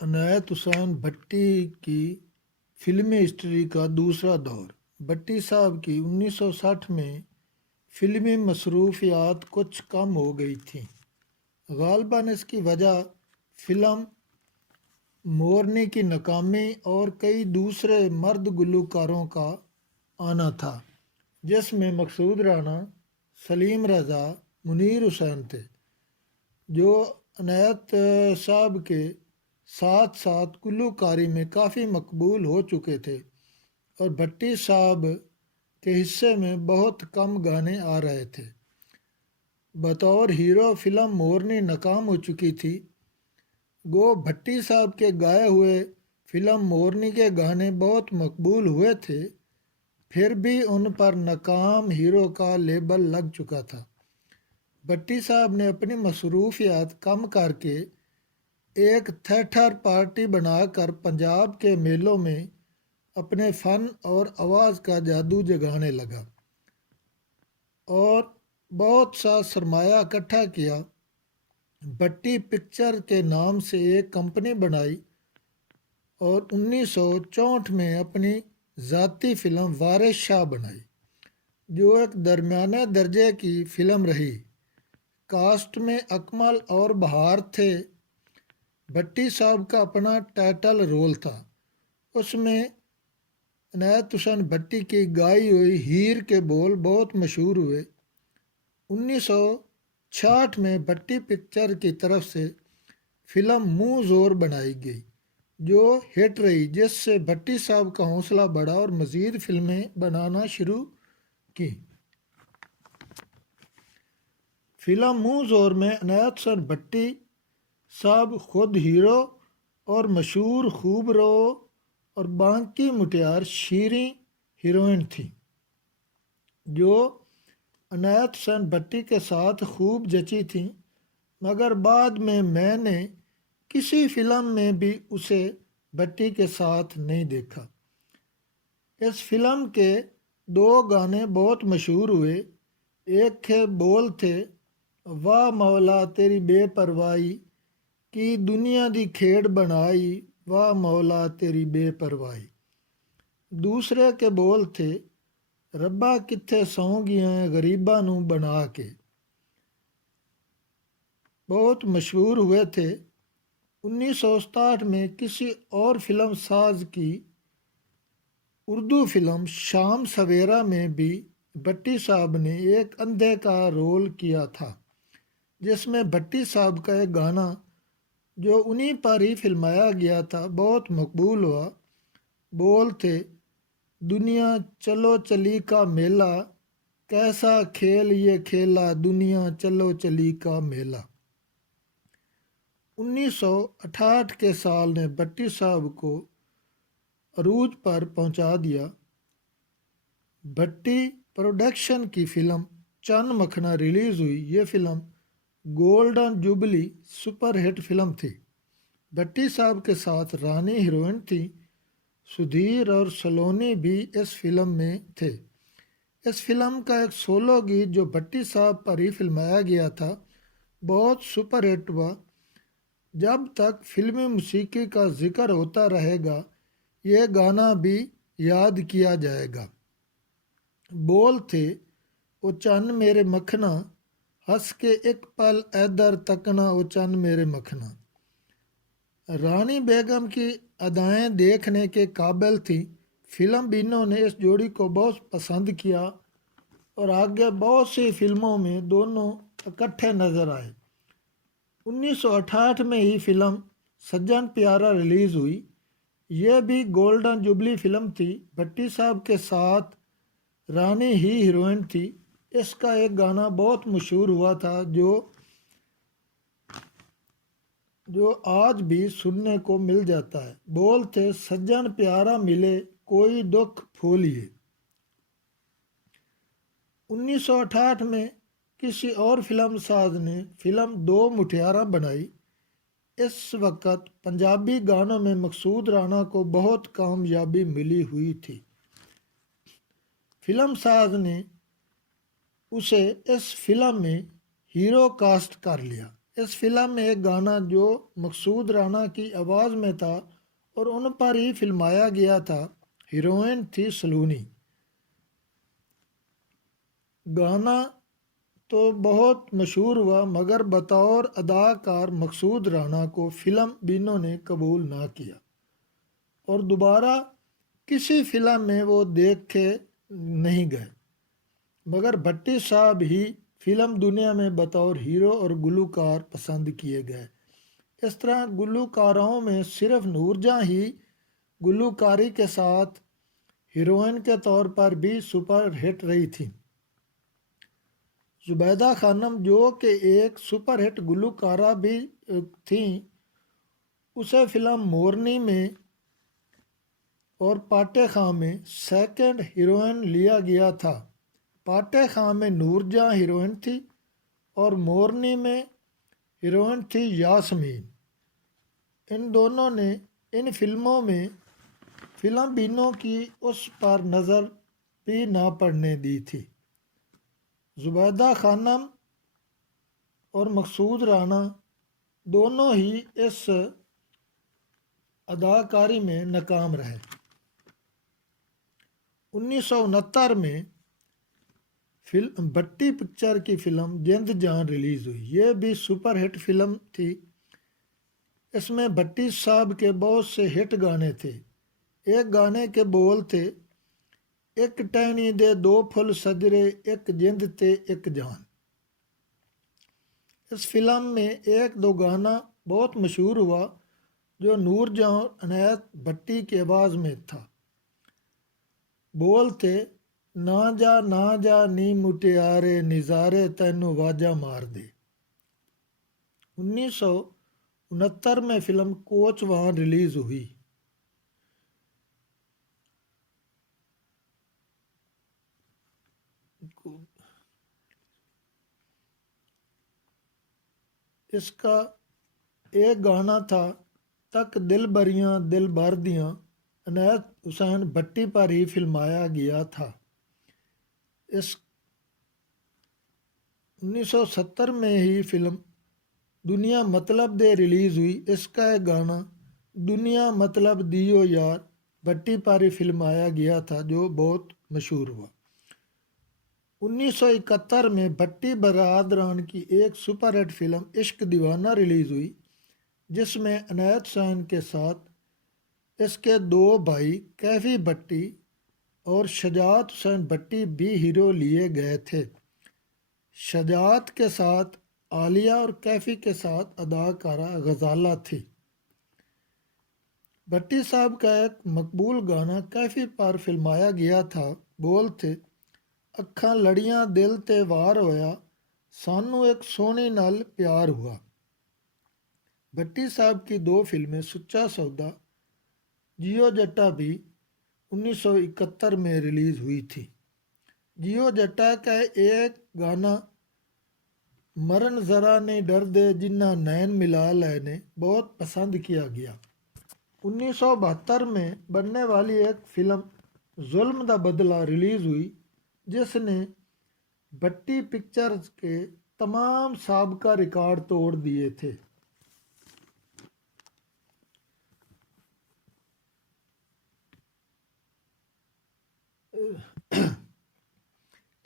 عنایت حسین بھٹی کی فلمی ہسٹری کا دوسرا دور۔ بھٹی صاحب کی 1960 میں فلمی مصروفیات کچھ کم ہو گئی تھیں۔ غالباً اس کی وجہ فلم مورنی کی ناکامی اور کئی دوسرے مرد گلوکاروں کا آنا تھا، جس میں مقصود رانا، سلیم رضا، منیر حسین تھے، جو عنایت صاحب کے ساتھ ساتھ گلوکاری میں کافی مقبول ہو چکے تھے، اور بھٹی صاحب کے حصے میں بہت کم گانے آ رہے تھے۔ بطور ہیرو فلم مورنی ناکام ہو چکی تھی۔ گو بھٹی صاحب کے گائے ہوئے فلم مورنی کے گانے بہت مقبول ہوئے تھے، پھر بھی ان پر ناکام ہیرو کا لیبل لگ چکا تھا۔ بھٹی صاحب نے اپنی مصروفیات کم کر کے ایک تھیٹر پارٹی بنا کر پنجاب کے میلوں میں اپنے فن اور آواز کا جادو جگانے لگا اور بہت سا سرمایہ اکٹھا کیا۔ بھٹی پکچر کے نام سے ایک کمپنی بنائی اور 1964 میں اپنی ذاتی فلم وارث شاہ بنائی، جو ایک درمیانے درجے کی فلم رہی۔ کاسٹ میں اکمل اور بہار تھے۔ بھٹی صاحب کا اپنا ٹائٹل رول تھا۔ اس میں عنایت حسین بھٹی کی گائی ہوئی ہیر کے بول بہت مشہور ہوئے۔ 1966 میں بھٹی پکچر کی طرف سے فلم منہ زور بنائی گئی، جو ہٹ رہی، جس سے بھٹی صاحب کا حوصلہ بڑھا اور مزید فلمیں بنانا شروع کی۔ فلم منہ زور میں عنایت حسین بھٹی صاحب خود ہیرو اور مشہور خوب رو اور بانکی مٹیار شیریں ہیروئن تھیں، جو عنایت حسین بھٹی کے ساتھ خوب جچی تھیں، مگر بعد میں نے کسی فلم میں بھی اسے بھٹی کے ساتھ نہیں دیکھا۔ اس فلم کے دو گانے بہت مشہور ہوئے۔ ایک کے بول تھے، واہ مولا تیری بے پروائی کی دنیا دی کھیڑ بنائی، واہ مولا تیری بے پروائی۔ دوسرے کے بول تھے، ربا کتھے سوں گیاں غریباں نوں بنا کے، بہت مشہور ہوئے تھے۔ 1967 میں کسی اور فلم ساز کی اردو فلم شام سویرا میں بھی بھٹی صاحب نے ایک اندھے کا رول کیا تھا، جس میں بھٹی صاحب کا ایک گانا جو انہی پر ہی فلمایا گیا تھا بہت مقبول ہوا۔ بول تھے، دنیا چلو چلی کا میلہ، کیسا کھیل یہ کھیلا، دنیا چلو چلی کا میلہ۔ 1968 کے سال نے بھٹی صاحب کو عروج پر پہنچا دیا۔ بھٹی پروڈکشن کی فلم چن مکھنا ریلیز ہوئی۔ یہ film golden jubilee super hit film تھی۔ بھٹی صاحب کے ساتھ رانی ہیروئن تھی۔ سدھیر اور سلونی بھی اس فلم میں تھے۔ اس فلم کا ایک سولو گیت جو بھٹی صاحب پر ہی فلمایا گیا تھا بہت سپر ہٹ ہوا۔ جب تک فلمی موسیقی کا ذکر ہوتا رہے گا، یہ گانا بھی یاد کیا جائے گا۔ بول تھے، او چن میرے مکھنا، ہنس کے ایک پل ادھر تکنا، او چن میرے مکھنا۔ رانی بیگم کی ادائیں دیکھنے کے قابل تھیں۔ فلم بینوں نے اس جوڑی کو بہت پسند کیا اور آگے بہت سی فلموں میں دونوں اکٹھے نظر آئے۔ 1968 میں ہی فلم سجن پیارا ریلیز ہوئی۔ یہ بھی گولڈن جوبلی فلم تھی۔ بھٹی صاحب کے ساتھ رانی ہی ہیروئن تھی۔ اس کا ایک گانا بہت مشہور ہوا تھا جو آج بھی سننے کو مل جاتا ہے۔ بول تھے، سجن پیارا ملے کوئی دکھ پھولیے۔ 1968 میں کسی اور فلم ساز نے فلم دو مٹھیاراں بنائی۔ اس وقت پنجابی گانوں میں مقصود رانا کو بہت کامیابی ملی ہوئی تھی۔ فلم ساز نے اسے اس فلم میں ہیرو کاسٹ کر لیا۔ اس فلم میں ایک گانا جو مقصود رانا کی آواز میں تھا اور ان پر ہی فلمایا گیا تھا، ہیروئن تھی سلونی۔ گانا تو بہت مشہور ہوا مگر بطور اداکار مقصود رانا کو فلم بینوں نے قبول نہ کیا اور دوبارہ کسی فلم میں وہ دیکھے نہیں گئے، مگر بھٹی صاحب ہی فلم دنیا میں بطور ہیرو اور گلوکار پسند کیے گئے۔ اس طرح گلوکاروں میں صرف نور جہاں ہی گلوکاری کے ساتھ ہیروئن کے طور پر بھی سپر ہٹ رہی تھی۔ زبیدہ خانم جو کہ ایک سپر ہٹ گلوکارہ بھی تھیں، اسے فلم مورنی میں اور پاٹے خاں میں سیکنڈ ہیروئن لیا گیا تھا۔ پاٹے خاں میں نور جہاں ہیروئن تھی اور مورنی میں ہیروئن تھی یاسمین۔ ان دونوں نے ان فلموں میں فلم بینوں کی اس پر نظر بھی نہ پڑنے دی تھی۔ زبیدہ خانم اور مقصود رانا دونوں ہی اس اداکاری میں ناکام رہے۔ 1969 میں بھٹی پکچر کی فلم جند جان ریلیز ہوئی۔ یہ بھی سپر ہٹ فلم تھی۔ اس میں بھٹی صاحب کے بہت سے ہٹ گانے تھے۔ ایک گانے کے بول تھے، ایک ٹہنی دے دو پھل سجرے، ایک جند تے ایک جان۔ اس فلم میں ایک دو گانا بہت مشہور ہوا جو نور جہاں عنایت بھٹی کی آواز میں تھا۔ بول تھے، نہ جا نی مٹیارے، نظارے تینوں واجہ مار دے۔ 1969 میں فلم کوچ وہاں ریلیز ہوئی۔ اس کا ایک گانا تھا، تک دل بریاں دل بھر دیاں، عنایت حسین بھٹی پر ہی فلمایا گیا تھا۔ اس 1970 میں ہی فلم دنیا مطلب دے ریلیز ہوئی۔ اس کا ایک گانا دنیا مطلب دیو یار بھٹی پر ہی فلمایا گیا تھا جو بہت مشہور ہوا۔ 1971 میں بھٹی برادران کی ایک سپر ہٹ فلم عشق دیوانہ ریلیز ہوئی، جس میں عنایت حسین کے ساتھ اس کے دو بھائی کیفی بھٹی اور شجاعت حسین بھٹی بھی ہیرو لیے گئے تھے۔ شجاعت کے ساتھ عالیہ اور کیفی کے ساتھ اداکارہ غزالہ تھی۔ بھٹی صاحب کا ایک مقبول گانا کیفی پر فلمایا گیا تھا۔ بول تھے، اکھاں لڑیاں دل تے وار ہویا، سانوں ایک سونی نال پیار ہوا۔ بھٹی صاحب کی دو فلمیں سچا سودا، جیو جٹا بھی 1971 میں ریلیز ہوئی تھی۔ جیو جٹا کا ایک گانا مرن ذرا نہیں ڈر دے جنہ نین ملا لے نے بہت پسند کیا گیا۔ 1972 میں بننے والی ایک فلم ظلم دا بدلہ ریلیز ہوئی، جس نے بھٹی پکچرز کے تمام سابقہ ریکارڈ توڑ دیے تھے۔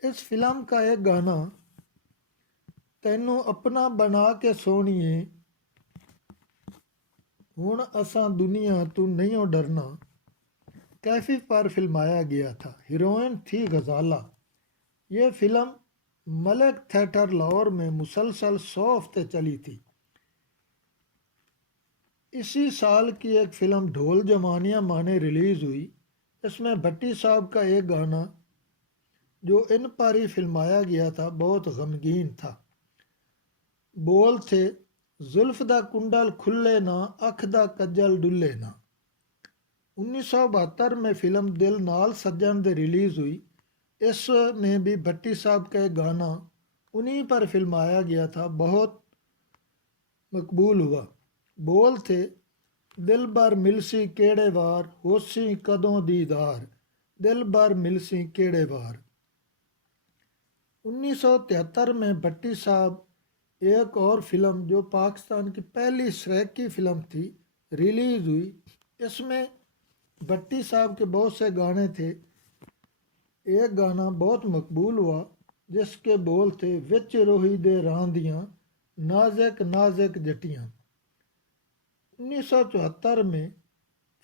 اس فلم کا ایک گانا تینوں اپنا بنا کے سونیے، ہن اساں دنیا تو نہیں ڈرنا، کیفی پر فلمایا گیا تھا۔ ہیروئن تھی غزالہ۔ یہ فلم ملک تھیٹر لاہور میں مسلسل 100 ہفتے چلی تھی۔ اسی سال کی ایک فلم ڈھول جوانیاں مانے ریلیز ہوئی۔ اس میں بھٹی صاحب کا ایک گانا جو ان پر ہی فلمایا گیا تھا بہت غمگین تھا۔ بول تھے، زلف دا کنڈل کھلے نا، اکھ دا کجل ڈلے نا۔ 1972 میں فلم دل نال سجن دے ریلیز ہوئی۔ اس میں بھی بھٹی صاحب کا ایک گانا انہی پر فلمایا گیا تھا، بہت مقبول ہوا۔ بول تھے، دل بر ملسی کیڑے وار، ہوسی کدوں دیدار، دل بر ملسی کیڑے وار۔ 1973 میں بھٹی صاحب ایک اور فلم جو پاکستان کی پہلی سریکی فلم تھی ریلیز ہوئی، اس میں بھٹی صاحب کے بہت سے گانے تھے۔ ایک گانا بہت مقبول ہوا جس کے بول تھے وچ روہی دے راندیاں نازک نازک جٹیاں۔ 1974 میں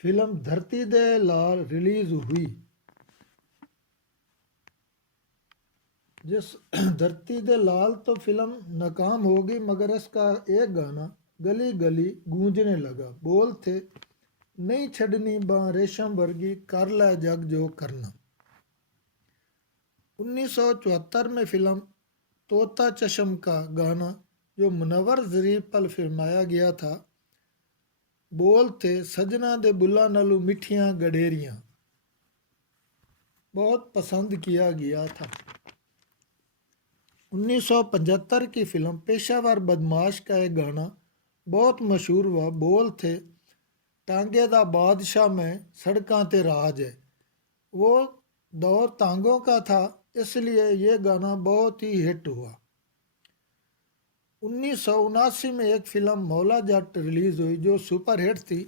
فلم دھرتی دے لال ریلیز ہوئی، جس دھرتی دے لال تو فلم ناکام ہو گئی، مگر اس کا ایک گانا گلی گلی گونجنے لگا۔ بول تھے نہیں چھڈنی باں ریشم ورگی کر لے جگ جو کرنا۔ 1974 میں فلم طوطا چشم کا گانا جو منور ظریف پر فلمایا گیا تھا، بول تھے سجنا دے بلا نالو مٹھیاں گڈیریاں، بہت پسند کیا گیا تھا۔ 1975 کی فلم پیشہ ور بدماش کا ایک گانا بہت مشہور ہوا، بول تھے ٹانگے دا بادشاہ میں سڑکاں تے راج ہے۔ وہ دور تانگوں کا تھا، اس لیے یہ گانا بہت ہی ہٹ ہوا۔ 1979 میں ایک فلم مولا جٹ ریلیز ہوئی جو سپر ہٹ تھی۔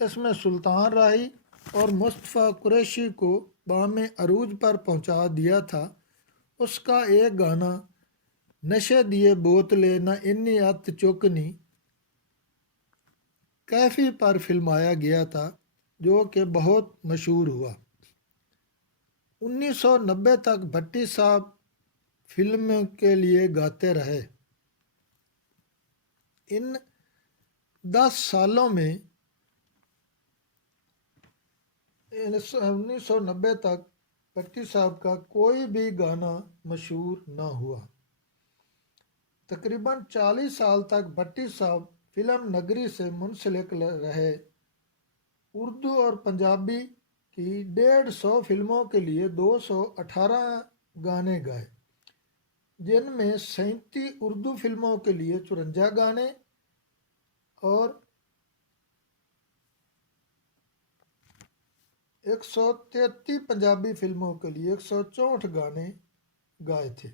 اس میں سلطان راہی اور مصطفیٰ قریشی کو بام عروج پر پہنچا دیا تھا۔ اس کا ایک گانا نشے دیے بوتلے نہ انی ات چکنی کیفی پر فلمایا گیا تھا، جو کہ بہت مشہور ہوا۔ 1990 تک بھٹی صاحب فلم کے لیے گاتے رہے۔ ان 10 سالوں میں 1990 تک بھٹی صاحب کا کوئی بھی گانا مشہور نہ ہوا۔ تقریباً 40 سال تک بھٹی صاحب فلم نگری سے منسلک رہے۔ اردو اور پنجابی کی 150 فلموں کے لیے 218 گانے گائے، جن میں 37 اردو فلموں کے لیے 54 گانے اور 133 پنجابی فلموں کے لیے 164 گانے گائے تھے۔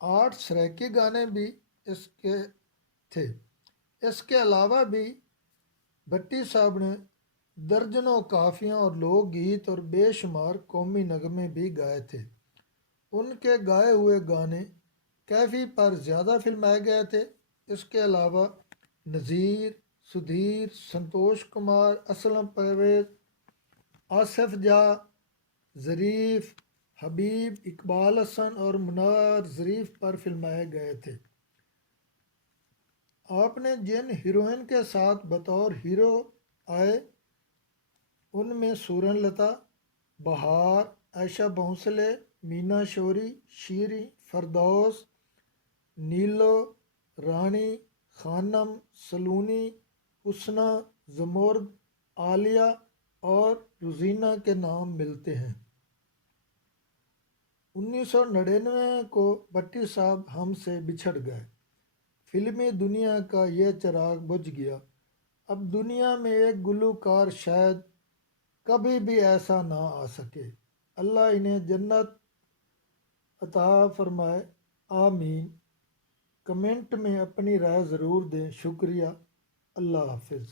8 سریکی گانے بھی اس کے تھے۔ اس کے علاوہ بھی بھٹی صاحب نے درجنوں کافیاں اور لوک گیت اور بے شمار قومی نغمے بھی گائے تھے۔ ان کے گائے ہوئے گانے کیفی پر زیادہ فلمائے گئے تھے۔ اس کے علاوہ نذیر، سدھیر، سنتوش کمار، اسلم پرویز، آصف جاہ، ظریف، حبیب، اقبال حسن اور منار ظریف پر فلمائے گئے تھے۔ آپ نے جن ہیروئن کے ساتھ بطور ہیرو آئے ان میں سورن لتا، بہار، عائشہ بھونسلے، مینا شوری، شیری، فردوس، نیلو، رانی، خانم، سلونی، حسنہ، زمرد، عالیہ اور روزینہ کے نام ملتے ہیں۔ 1999 کو بھٹی صاحب ہم سے بچھڑ گئے۔ فلمی دنیا کا یہ چراغ بجھ گیا۔ اب دنیا میں ایک گلوکار شاید کبھی بھی ایسا نہ آ سکے۔ اللہ انہیں جنت عطا فرمائے، آمین۔ کمنٹ میں اپنی رائے ضرور دیں۔ شکریہ۔ اللہ حافظ۔